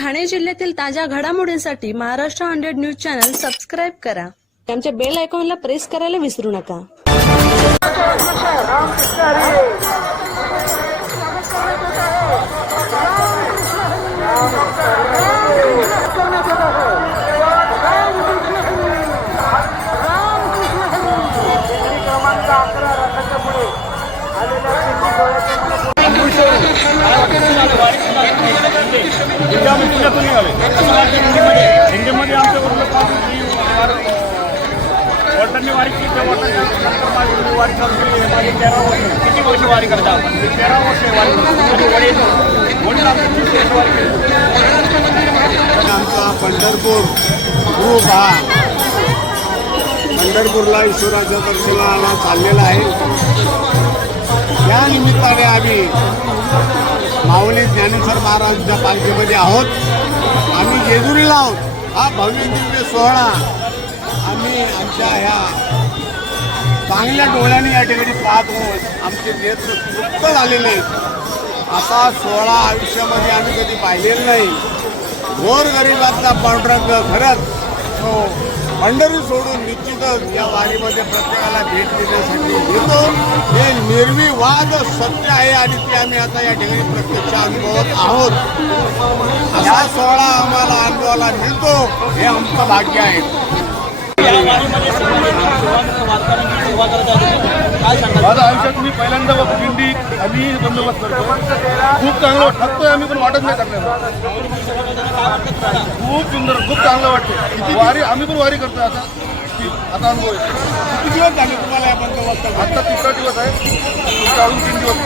ठाणे जिल्ह्यातील ताज्या घडामोडींसाठी Maharashtra hundred news channel subscribe करा. आमच्या बेल आयकॉनला प्रेस करायला विसरू नका. आलेल्या हिंदीमध्ये आमच्या वडिलांनी वारी केली त्या वारी चालू केली माझी तेरा वर्ष किती वर्ष वारी करता तेरा वर्ष वारी वडील वडील आमचे तीस वर्ष वारी केली आमचा पंढरपूर ग्रुप हा. पंढरपूरला ईश्वराच्या दर्शनाला चाललेला आहे. या निमित्ताने आम्ही माऊली ज्ञानेश्वर महाराजांच्या पालखीमध्ये आहोत. आम्ही जेजुरीला आहोत. हा भव्य दिव्य सोहळा आम्ही आमच्या ह्या चांगल्या डोळ्याने या ठिकाणी पाहत आहोत. आमचे नेत्र तृप्त झालेले आहेत. असा सोहळा आयुष्यामध्ये आम्ही कधी पाहिलेला नाही. गोर गरिबातला पांडुरंग खरंच हो. पंढरी सोडून निश्चितच या वारीमध्ये प्रत्येकाला भेट देण्यासाठी येतो. हे निर्विवाद सत्य आहे आणि ते आम्ही आता या ठिकाणी प्रत्यक्ष अनुभवत आहोत. या सोहळा आम्हाला अनुभवाला मिळतो. हे आमचं भाग्य आहे. या वारीमध्ये सुरुवातीला वारकऱ्यांची सेवा करत आहे काय सांगाल? माझं आयुष्यात मी पहिल्यांदा दिंडी आम्ही बंदोबस्त करतो खूप चांगलं वाटतं. थकतोय आम्ही पण वाटत नाही करण्याला खूप सुंदर खूप चांगलं वाटतं वारी आम्ही पण वारी करतोय आता. की आता अनुभव किती दिवस झाले तुम्हाला या बंदोबस्तात आत्ता तिसरा दिवस आहे. अजून तीन दिवस.